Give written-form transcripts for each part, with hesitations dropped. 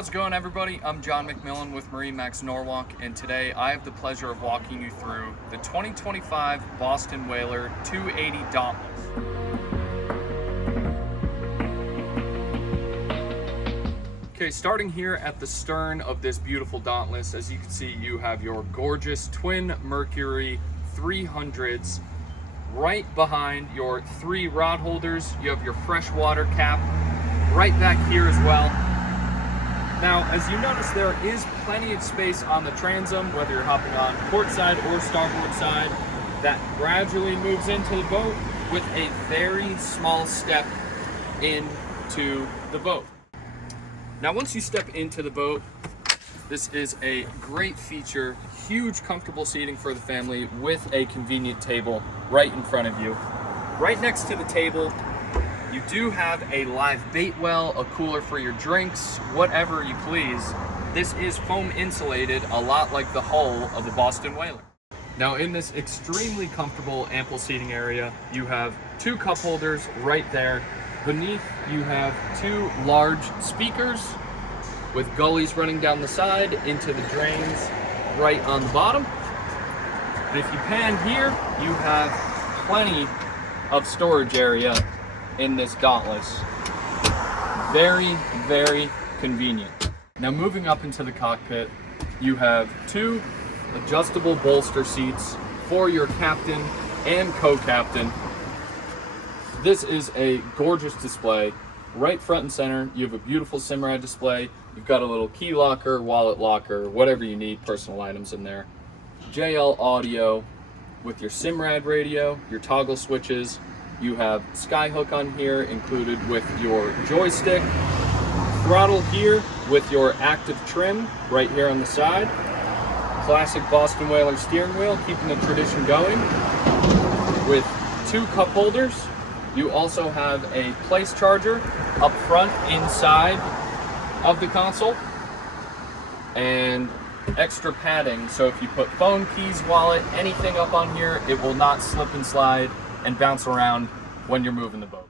How's it going, everybody? I'm John McMillan with MarineMax Norwalk, and today I have the pleasure of walking you through the 2025 Boston Whaler 280 Dauntless. Okay, starting here at the stern of this beautiful Dauntless, as you can see, you have your gorgeous twin Mercury 300s. Right behind your 3 rod holders, you have your freshwater cap right back here as well. Now, as you notice, there is plenty of space on the transom, whether you're hopping on port side or starboard side, that gradually moves into the boat with a very small step into the boat. Now, once you step into the boat, this is a great feature, huge comfortable seating for the family with a convenient table right in front of you. Right next to the table, you do have a live bait well, a cooler for your drinks, whatever you please. This is foam insulated, a lot like the hull of the Boston Whaler. Now, in this extremely comfortable, ample seating area, you have 2 cup holders right there. Beneath, you have 2 large speakers with gullies running down the side into the drains right on the bottom. And if you pan here, you have plenty of storage area in this Dauntless. Very, very convenient. Now, moving up into the cockpit, you have 2 adjustable bolster seats for your captain and co-captain. This is a gorgeous display. Right front and center, you have a beautiful Simrad display. You've got a little key locker, wallet locker, whatever you need, personal items in there. JL audio with your Simrad radio, your toggle switches. You have Skyhook on here included with your joystick. Throttle here with your active trim right here on the side. Classic Boston Whaler steering wheel, keeping the tradition going. With 2 cup holders. You also have a place charger up front inside of the console. And extra padding, so if you put phone, keys, wallet, anything up on here, it will not slip and slide and bounce around when you're moving the boat.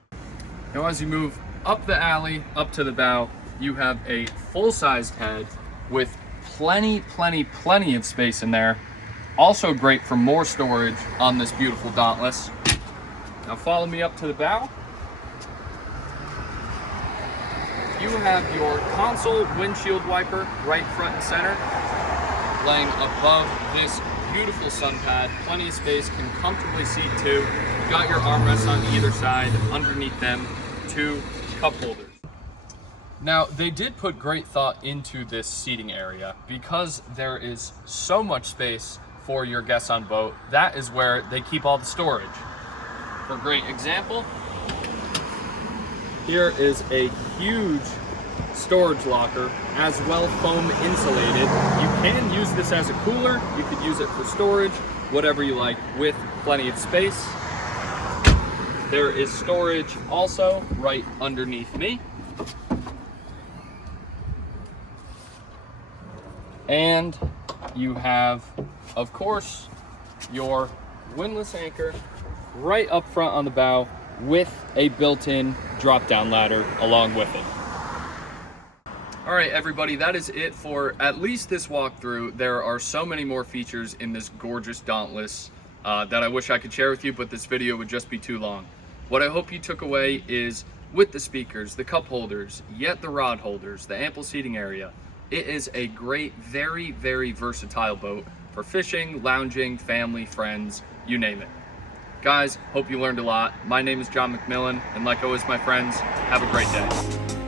Now, as you move up the alley, up to the bow, you have a full-sized head with plenty of space in there. Also great for more storage on this beautiful Dauntless. Now follow me up to the bow. You have your console windshield wiper right front and center, laying above this beautiful sun pad. Plenty of space, can comfortably seat 2. You've got your armrests on either side. Underneath them, 2 cup holders. Now, they did put great thought into this seating area because there is so much space for your guests on boat. That is where they keep all the storage. For a great example, here is a huge storage locker, as well foam insulated. You can use this as a cooler, you could use it for storage, whatever you like, with plenty of space. There is storage also right underneath me. And you have, of course, your windlass anchor right up front on the bow with a built-in drop-down ladder along with it. All right, everybody, that is it for at least this walkthrough. There are so many more features in this gorgeous Dauntless that I wish I could share with you, but this video would just be too long. What I hope you took away is, with the speakers, the cup holders, yet the rod holders, the ample seating area, it is a great, very, very versatile boat for fishing, lounging, family, friends, you name it. Guys, hope you learned a lot. My name is John McMillan, and like always, my friends, have a great day.